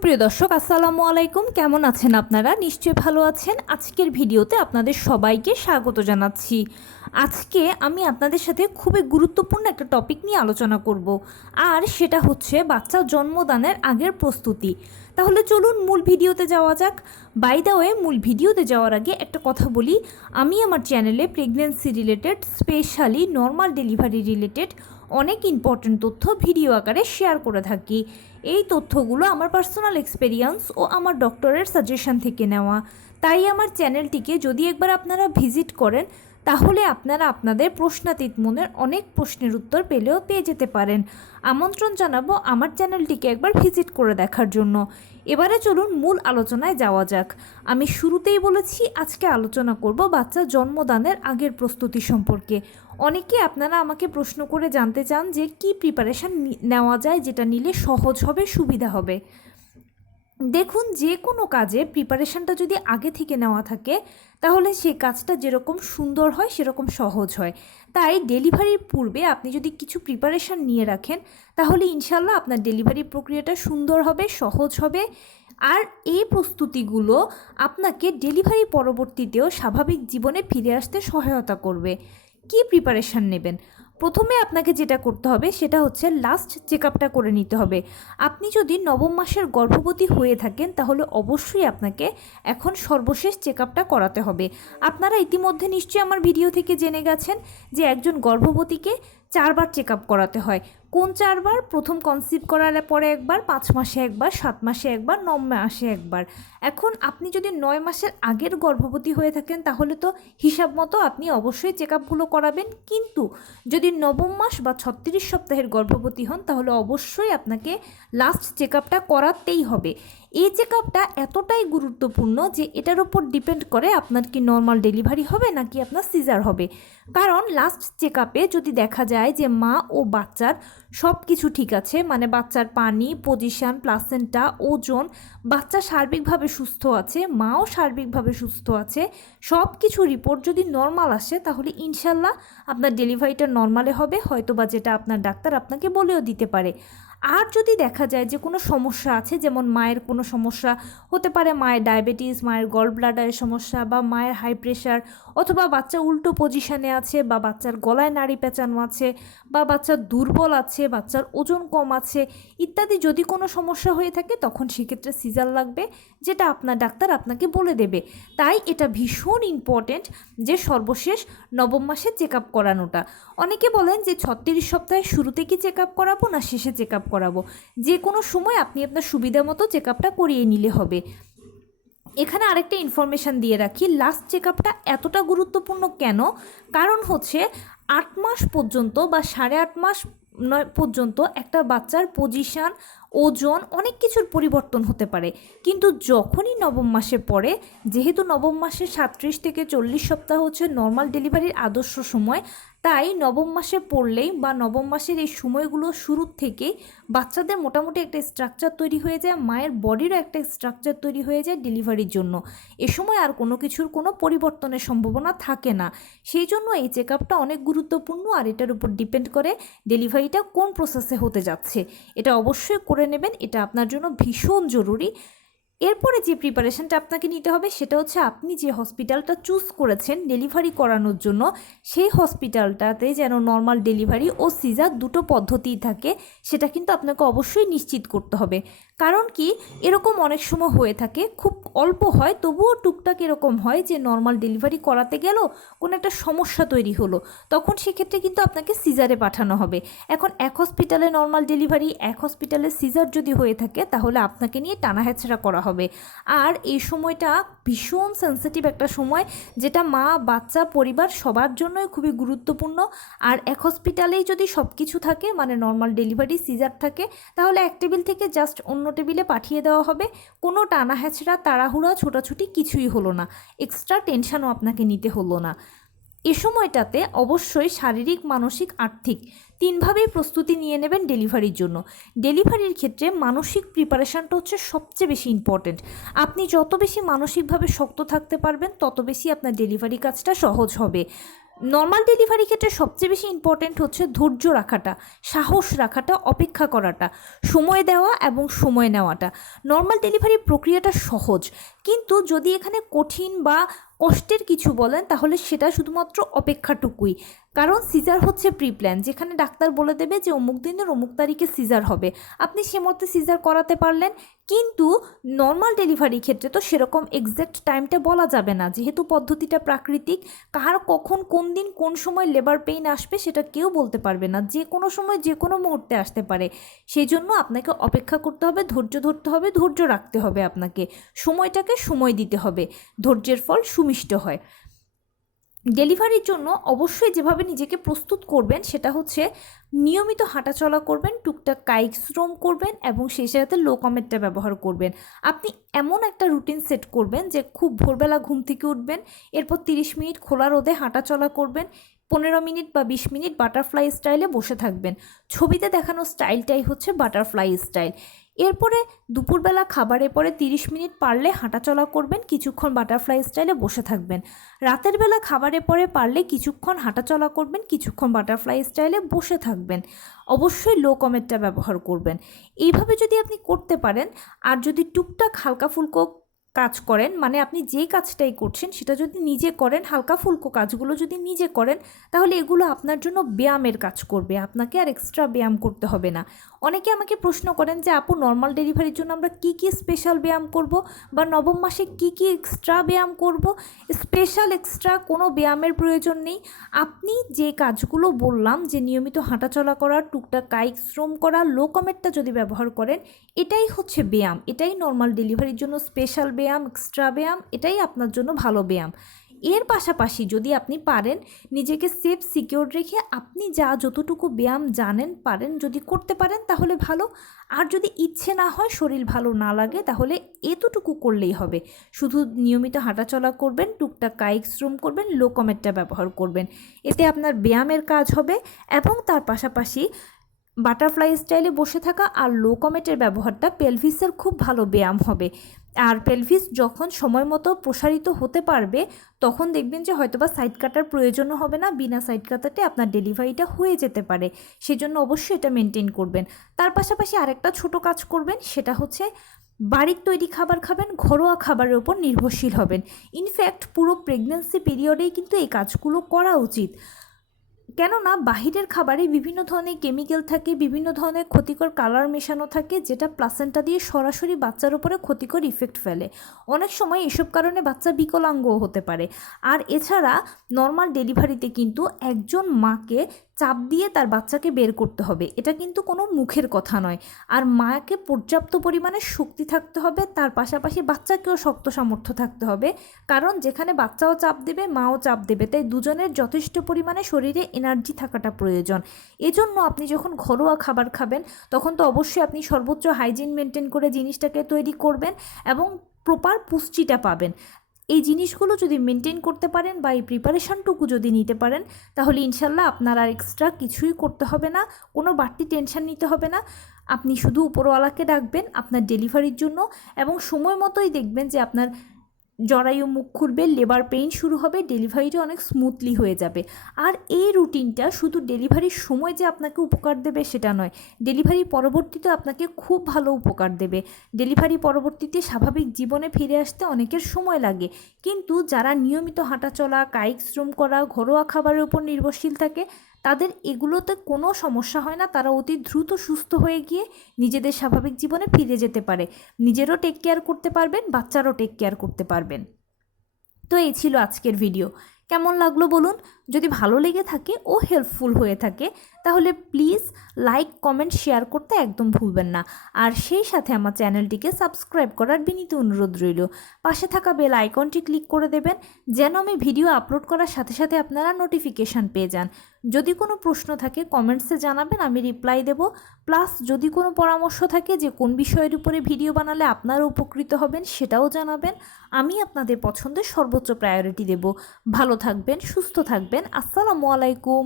সুপ্রিয় দর্শক আসসালামু আলাইকুম, কেমন আছেন আপনারা? নিশ্চয়ই ভালো আছেন। আজকের ভিডিওতে আপনাদের সবাইকে স্বাগত জানাচ্ছি। আজকে আমি আপনাদের সাথে খুবই গুরুত্বপূর্ণ একটা টপিক নিয়ে আলোচনা করব, আর সেটা হচ্ছে বাচ্চা জন্মদানের আগের প্রস্তুতি। তাহলে চলুন মূল ভিডিওতে যাওয়া যাক। বাই দ্য ওয়ে, মূল ভিডিওতে যাওয়ার আগে একটা কথা বলি, আমি আমার চ্যানেলে pregnancy related, specially normal delivery related অনেক ইম্পর্ট্যান্ট তথ্য ভিডিও আকারে শেয়ার করে থাকি। এই তথ্যগুলো আমার পার্সোনাল এক্সপেরিয়েন্স ও আমার ডক্টরের সাজেশন থেকে নেওয়া। তাই আমার চ্যানেলটিকে যদি একবার আপনারা ভিজিট করেন, তাহলে আপনারা আপনাদের প্রশ্নাতীত মনের অনেক প্রশ্নের উত্তর পেয়ে যেতে পারেন। আমন্ত্রণ জানাবো আমার চ্যানেলটিকে একবার ভিজিট করে দেখার জন্য। এবারে চলুন মূল আলোচনায় যাওয়া যাক। আমি শুরুতেই বলেছি আজকে আলোচনা করব বাচ্চা জন্মদানের আগের প্রস্তুতি সম্পর্কে। অনেকে আপনারা আমাকে প্রশ্ন করে জানতে চান যে কি প্রিপারেশান নেওয়া যায় যেটা নিলে সহজ হবে, সুবিধা হবে। দেখুন, যে কোনো কাজে প্রিপারেশানটা যদি আগে থেকে নেওয়া থাকে, তাহলে সেই কাজটা যেরকম সুন্দর হয় সেরকম সহজ হয়। তাই ডেলিভারির পূর্বে আপনি যদি কিছু প্রিপারেশান নিয়ে রাখেন, তাহলে ইনশাল্লাহ আপনার ডেলিভারি প্রক্রিয়াটা সুন্দর হবে, সহজ হবে। আর এই প্রস্তুতিগুলো আপনাকে ডেলিভারি পরবর্তীতেও স্বাভাবিক জীবনে ফিরে আসতে সহায়তা করবে। কি প্রিপারেশান নেবেন? প্রথমে আপনাকে যেটা করতে হবে সেটা হচ্ছে লাস্ট চেক আপটা করে নিতে হবে। আপনি যদি নবম মাসের গর্ভবতী হয়ে থাকেন, তাহলে অবশ্যই আপনাকে এখন সর্বশেষ চেক আপটা করাতে হবে। আপনারা ইতিমধ্যে নিশ্চয়ই আমার ভিডিও থেকে জেনে গেছেন যে একজন গর্ভবতীকে 4বার চেক আপ করাতে হয়। কোন 4বার? প্রথম কনসিভ করার পরে একবার, 5 মাসে একবার, 7 মাসে একবার, 9 মাসে একবার। এখন আপনি যদি 9 মাসের আগের গর্ভবতী হয়ে থাকেন, তাহলে তো হিসাব মতো আপনি অবশ্যই চেক আপগুলো করাবেন। কিন্তু যদি নবম মাস বা 36 সপ্তাহের গর্ভবতী হন, তাহলে অবশ্যই আপনাকে লাস্ট চেক আপটা করাতেই হবে। এই চেক আপটা এতটাই গুরুত্বপূর্ণ যে এটার ওপর ডিপেন্ড করে আপনার কি নর্মাল ডেলিভারি হবে নাকি আপনার সিজার হবে। কারণ লাস্ট চেক আপে যদি দেখা যায় যে মা ও বাচ্চার সব কিছু ঠিক আছে, মানে বাচ্চার পানি, পজিশান, প্লাসেন্টা, ওজন, বাচ্চা সার্বিকভাবে সুস্থ আছে, মাও সার্বিকভাবে সুস্থ আছে, সব কিছু রিপোর্ট যদি নর্মাল আসে, তাহলে ইনশাল্লাহ আপনার ডেলিভারিটা নর্মালে হবে, হয়তোবা যেটা আপনার ডাক্তার আপনাকে বলেও দিতে পারে। আর যদি দেখা যায় যে কোনো সমস্যা আছে, যেমন মায়ের কোনো সমস্যা হতে পারে, মায়ের ডায়াবেটিস, মায়ের গল ব্লাডারের সমস্যা, বা মায়ের হাই প্রেশার, অথবা বাচ্চা উল্টো পজিশানে আছে, বা বাচ্চার গলায় নাড়ি পেঁচানো আছে, বা বাচ্চা দুর্বল আছে, বাচ্চার ওজন কম আছে ইত্যাদি যদি কোনো সমস্যা হয়ে থাকে, তখন সেক্ষেত্রে সিজার লাগবে, যেটা আপনার ডাক্তার আপনাকে বলে দেবে। তাই এটা ভীষণ ইম্পর্ট্যান্ট যে সর্বশেষ নবম মাসে চেক আপ করানোটা। অনেকে বলেন যে 36 সপ্তাহের শুরুতে কি চেক আপ করাবো না শেষে চেক আপ করাবো। যে কোনো সময় আপনি আপনার সুবিধা মতো চেক আপটা করিয়ে নিলে হবে। এখানে আরেকটা ইনফরমেশান দিয়ে রাখি, লাস্ট চেক আপটা এতটা গুরুত্বপূর্ণ কেন? কারণ হচ্ছে 8 মাস পর্যন্ত বা 8.5 মাস পর্যন্ত একটা বাচ্চার পজিশান, ওজন, অনেক কিছুর পরিবর্তন হতে পারে। কিন্তু যখনই নবম মাসে পড়ে, যেহেতু নবম মাসে 37 থেকে 40 সপ্তাহ হচ্ছে নর্মাল ডেলিভারির আদর্শ সময়, তাই নবম মাসে পড়লেই বা নবম মাসের এই সময়গুলো শুরুর থেকেই বাচ্চাদের মোটামুটি একটা স্ট্রাকচার তৈরি হয়ে যায়, মায়ের বডিরও একটা স্ট্রাকচার তৈরি হয়ে যায় ডেলিভারির জন্য। এ সময় আর কোনো কিছুর কোনো পরিবর্তনের সম্ভাবনা থাকে না। সেই জন্য এই চেক আপটা অনেক গুরুত্বপূর্ণ, আর এটার উপর ডিপেন্ড করে ডেলিভারিটা কোন প্রসেসে হতে যাচ্ছে। এটা অবশ্যই করে নেবেন, এটা আপনার জন্য ভীষণ জরুরি। এরপরে যে প্রিপারেশনটা আপনাকে নিতে হবে সেটা হচ্ছে আপনি যে হসপিটালটা চুজ করেছেন ডেলিভারি করানোর জন্য, সেই হসপিটালটাতে যেন নর্মাল ডেলিভারি ও সিজার দুটো পদ্ধতিই থাকে, সেটা কিন্তু আপনাকে অবশ্যই নিশ্চিত করতে হবে। কারণ কি, এরকম অনেক সময় হয়ে থাকে, খুব অল্প হয় তবুও টুকটাক এরকম হয় যে নর্মাল ডেলিভারি করাতে গেল কোনো একটা সমস্যা তৈরি হলো, তখন সেক্ষেত্রে কিন্তু আপনাকে সিজারে পাঠানো হবে। এখন এক হসপিটালে নর্মাল ডেলিভারি, এক হসপিটালে সিজার যদি হয়ে থাকে, তাহলে আপনাকে নিয়ে টানা হেঁচড়া করা হবে। আর এই সময়টা ভীষণ সেন্সিটিভ একটা সময়, যেটা মা, বাচ্চা, পরিবার সবার জন্যই খুবই গুরুত্বপূর্ণ। আর এক হসপিটালেই যদি সব কিছু থাকে, মানে নর্মাল ডেলিভারি, সিজার থাকে, তাহলে এক টেবিল থেকে জাস্ট অন্য টেবিলে পাঠিয়ে দেওয়া হবে। কোনো টানা হেঁচড়া, তাড়াহুড়া, ছোটাছুটি কিছুই হলো না, এক্সট্রা টেনশনও আপনাকে নিতে হলো না। এ সময়টাতে অবশ্যই শারীরিক, মানসিক, আর্থিক তিনভাবেই প্রস্তুতি নিয়ে নেবেন ডেলিভারির জন্য। ডেলিভারির ক্ষেত্রে মানসিক প্রিপারেশানটা হচ্ছে সবচেয়ে বেশি ইম্পর্ট্যান্ট। আপনি যত বেশি মানসিকভাবে শক্ত থাকতে পারবেন, তত বেশি আপনার ডেলিভারি কাজটা সহজ হবে। নর্মাল ডেলিভারি ক্ষেত্রে সবচেয়ে বেশি ইম্পর্ট্যান্ট হচ্ছে ধৈর্য রাখাটা, সাহস রাখাটা, অপেক্ষা করাটা, সময় দেওয়া এবং সময় নেওয়াটা। নর্মাল ডেলিভারি প্রক্রিয়াটা সহজ, কিন্তু যদি এখানে কঠিন বা কষ্টের কিছু বলেন তাহলে সেটা শুধুমাত্র অপেক্ষাটুকুই। কারণ সিজার হচ্ছে প্রি প্ল্যান, যেখানে ডাক্তার বলে দেবে যে অমুক দিনের অমুক তারিখে সিজার হবে, আপনি সে মতে সিজার করাতে পারলেন। কিন্তু নর্মাল ডেলিভারি ক্ষেত্রে তো সেরকম এক্স্যাক্ট টাইমটা বলা যাবে না, যেহেতু পদ্ধতিটা প্রাকৃতিক। কার কখন কোন দিন কোন সময় লেবার পেইন আসবে সেটা কেউ বলতে পারবে না, যে কোনো সময় যে কোনো মুহূর্তে আসতে পারে। সেই জন্য আপনাকে অপেক্ষা করতে হবে, ধৈর্য ধরতে হবে, ধৈর্য রাখতে হবে, আপনাকে সময়টাকে সময় দিতে হবে, ধৈর্যের ফল সুমিষ্ট হয়। ডেলিভারির জন্য অবশ্যই যেভাবে নিজেকে প্রস্তুত করবেন সেটা হচ্ছে নিয়মিত হাঁটাচলা করবেন, টুকটাক কায়িক শ্রম করবেন এবং সেই সাথে লো কমেটটা ব্যবহার করবেন। আপনি এমন একটা রুটিন সেট করবেন যে খুব ভোরবেলা ঘুম থেকে উঠবেন, এরপর 30 মিনিট খোলা রোদে হাঁটাচলা করবেন, 15 মিনিট বা 20 মিনিট বাটারফ্লাই স্টাইলে বসে থাকবেন। ছবিতে দেখানো স্টাইলটাই হচ্ছে বাটারফ্লাই স্টাইল। এরপরে দুপুরবেলা খাবারের পরে 30 মিনিট পারলে হাঁটাচলা করবেন, কিছুক্ষণ বাটারফ্লাই স্টাইলে বসে থাকবেন। রাতের বেলা খাবারের পরে পারলে কিছুক্ষণ হাঁটাচলা করবেন, কিছুক্ষণ বাটারফ্লাই স্টাইলে বসে থাকবেন। অবশ্যই লো কমেটটা ব্যবহার করবেন। এইভাবে যদি আপনি করতে পারেন, আর যদি টুকটাক হালকা ফুলকো কাজ করেন, মানে আপনি যে কাজটাই করছেন সেটা যদি নিজে করেন, হালকা ফুলকো কাজগুলো যদি নিজে করেন, তাহলে এগুলো আপনার জন্য ব্যায়ামের কাজ করবে, আপনাকে আর এক্সট্রা ব্যায়াম করতে হবে না। অনেকে আমাকে প্রশ্ন করেন যে আপু, নর্মাল ডেলিভারির জন্য আমরা কি কি স্পেশাল ব্যায়াম করব, বা নবম মাসে কি কি এক্সট্রা ব্যায়াম করব? স্পেশাল এক্সট্রা কোনো ব্যায়ামের প্রয়োজন নেই। আপনি যে কাজগুলো বললাম, যে নিয়মিত হাঁটাচলা করা, টুকটাক কায়িক শ্রম করা, লো কমেটটা যদি ব্যবহার করেন, এটাই হচ্ছে ব্যায়াম, এটাই নর্মাল ডেলিভারির জন্য স্পেশাল ব্যায়াম, এক্সট্রা ব্যায়াম, এটাই আপনার জন্য ভালো ব্যায়াম। এর পাশাপাশি যদি আপনি পারেন নিজেকে সেফ সিকিউর রেখে আপনি যতটুকু ব্যায়াম জানেন পারেন যদি করতে পারেন তাহলে ভালো। আর যদি ইচ্ছে না হয়, শরীর ভালো না লাগে, তাহলে এতটুকু করলেই হবে। শুধু নিয়মিত হাঁটাচলা করবেন, টুকটাক কায়িক শ্রম করবেন, লো কমেটটা ব্যবহার করবেন, এতে আপনার ব্যায়ামের কাজ হবে। এবং তার পাশাপাশি বাটারফ্লাই স্টাইলে বসে থাকা আর লো কমেটের ব্যবহারটা পেলভিসের খুব ভালো ব্যায়াম হবে। আর পেলভিস যখন সময় মতো প্রসারিত হতে পারবে, তখন দেখবেন যে হয়তোবা সাইড কাটার প্রয়োজনও হবে না, বিনা সাইড কাটাতে আপনার ডেলিভারিটা হয়ে যেতে পারে। সেজন্য অবশ্যই এটা মেনটেন করবেন। তার পাশাপাশি আরেকটা ছোট কাজ করবেন, সেটা হচ্ছে বাড়ির তৈরি খাবার খাবেন, ঘরোয়া খাবারের উপর নির্ভরশীল হবেন। ইনফ্যাক্ট পুরো প্রেগন্যান্সি পিরিয়ডেই কিন্তু এই কাজগুলো করা উচিত। কেননা বাহিরের খাবারে বিভিন্ন ধরনের কেমিক্যাল থাকে, বিভিন্ন ধরনের ক্ষতিকর কালার মেশানো থাকে, যেটা প্লাসেন্টা দিয়ে সরাসরি বাচ্চার উপরে ক্ষতিকর ইফেক্ট ফেলে। অনেক সময় এসব কারণে বাচ্চা বিকলাঙ্গও হতে পারে। আর এছাড়া নর্মাল ডেলিভারিতে কিন্তু একজন মাকে চাপ দিয়ে তার বাচ্চাকে বের করতে হবে, এটা কিন্তু কোনো মুখের কথা নয়। আর মাকে পর্যাপ্ত পরিমাণে শক্তি থাকতে হবে, তার পাশাপাশি বাচ্চাকেও শক্ত সামর্থ্য থাকতে হবে। কারণ যেখানে বাচ্চাও চাপ দেবে, মাও চাপ দেবে, তাই দুজনের যথেষ্ট পরিমাণে শরীরে এনার্জি থাকাটা প্রয়োজন। এজন্য আপনি যখন ঘরোয়া খাবার খাবেন, তখন তো অবশ্যই আপনি সর্বোচ্চ হাইজিন মেনটেন করে জিনিসটাকে তৈরি করবেন এবং প্রপার পুষ্টিটা পাবেন। এই জিনিসগুলো যদি মেনটেন করতে পারেন বা এই প্রিপারেশনটুকু যদি নিতে পারেন, তাহলে ইনশাল্লাহ আপনার আর এক্সট্রা কিছুই করতে হবে না, কোনো বাড়তি টেনশন নিতে হবে না। আপনি শুধু উপরওয়ালাকে ডাকবেন আপনার ডেলিভারির জন্য, এবং সময় মতোই দেখবেন যে আপনার জরায়ু মুখ খুলবে, লেবার পেইন শুরু হবে, ডেলিভারিটা অনেক স্মুথলি হয়ে যাবে। আর এই রুটিনটা শুধু ডেলিভারির সময় যে আপনাকে উপকার দেবে সেটা নয়, ডেলিভারি পরবর্তীতে আপনাকে খুব ভালো উপকার দেবে। ডেলিভারি পরবর্তীতে স্বাভাবিক জীবনে ফিরে আসতে অনেকের সময় লাগে, কিন্তু যারা নিয়মিত হাঁটাচলা, কায়িক শ্রম করা, ঘরোয়া খাবারের উপর নির্ভরশীল থাকে, তাদের এগুলোতে কোনো সমস্যা হয় না। তারা অতি দ্রুত সুস্থ হয়ে গিয়ে নিজেদের স্বাভাবিক জীবনে ফিরে যেতে পারে, নিজেরও টেক কেয়ার করতে পারবেন, বাচ্চারও টেক কেয়ার করতে পারবেন। তো এই ছিল আজকের ভিডিও। কেমন লাগলো বলুন? যদি ভালো লেগে থাকে ও হেল্পফুল হয়ে থাকে, তাহলে প্লিজ লাইক, কমেন্ট, শেয়ার করতে একদম ভুলবেন না। আর সেই সাথে আমার চ্যানেলটিকে সাবস্ক্রাইব করার বিনীত অনুরোধ রইল। পাশে থাকা বেল আইকনটি ক্লিক করে দেবেন, যেন আমি ভিডিও আপলোড করার সাথে সাথে আপনারা নোটিফিকেশান পেয়ে যান। যদি কোনো প্রশ্ন থাকে কমেন্টসে জানাবেন, আমি রিপ্লাই দেব। প্লাস যদি কোনো পরামর্শ থাকে যে কোন বিষয়ের উপরে ভিডিও বানালে আপনারা উপকৃত হবেন, সেটাও জানাবেন। আমি আপনাদের পছন্দের সর্বোচ্চ প্রায়োরিটি দেব। ভালো থাকবেন, সুস্থ থাকবেন। আসসালামু আলাইকুম।